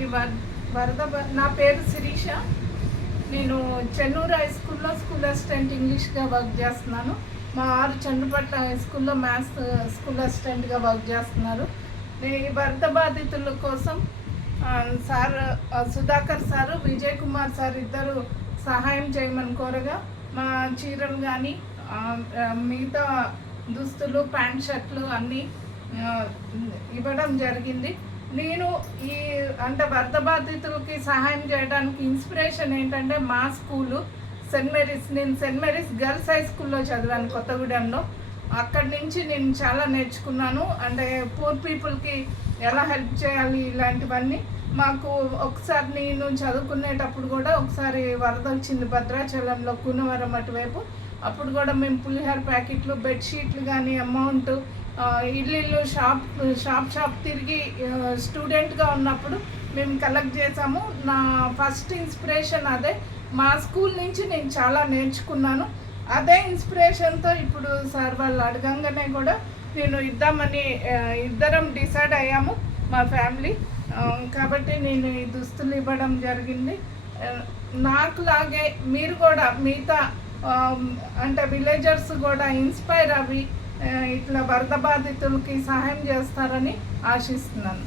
ఈ వరద నా పేరు శిరీష. నేను చెన్నూరు హై స్కూల్లో స్కూల్ అసిస్టెంట్ ఇంగ్లీష్గా వర్క్ చేస్తున్నాను. మా ఆరు చంద్రపట్ల హై స్కూల్లో మ్యాథ్స్ స్కూల్ అసిస్టెంట్గా వర్క్ చేస్తున్నారు. ఈ వరద బాధితుల కోసం sir Sudhakar sir, Vijay Kumar sir ఇద్దరు సహాయం చేయమని కోరగా మా చీరలు కానీ మిగతా దుస్తులు, ప్యాంట్ షర్ట్లు అన్నీ ఇవ్వడం జరిగింది. నేను అంటే వరద బాధితులకి సహాయం చేయడానికి ఇన్స్పిరేషన్ ఏంటంటే మా స్కూలు నేను సెయింట్ మేరీస్ గర్ల్స్ హై స్కూల్లో చదివాను కొత్తగూడెంలో. అక్కడి నుంచి నేను చాలా నేర్చుకున్నాను. అంటే పూర్ పీపుల్కి ఎలా హెల్ప్ చేయాలి ఇలాంటివన్నీ. మాకు ఒకసారి నేను చదువుకునేటప్పుడు కూడా ఒకసారి వరద వచ్చింది భద్రాచలంలో, కూనవరం అటువైపు. అప్పుడు కూడా మేము పులిహోర ప్యాకెట్లు, బెడ్షీట్లు కానీ అమౌంట్ ఇల్లు షాప్ తిరిగి స్టూడెంట్గా ఉన్నప్పుడు మేము కలెక్ట్ చేసాము. నా ఫస్ట్ ఇన్స్పిరేషన్ అదే. మా స్కూల్ నుంచి నేను చాలా నేర్చుకున్నాను. అదే ఇన్స్పిరేషన్తో ఇప్పుడు సార్ వాళ్ళు అడగంగానే కూడా నేను ఇద్దరం డిసైడ్ అయ్యాము మా ఫ్యామిలీ. కాబట్టి నేను ఈ దుస్తులు ఇవ్వడం జరిగింది. నాకులాగే మీరు కూడా మిగతా అంటే విలేజర్స్ కూడా ఇన్స్పైర్ అవి ఇట్లా వరద బాధితులకి సహాయం చేస్తారని ఆశిస్తున్నాను.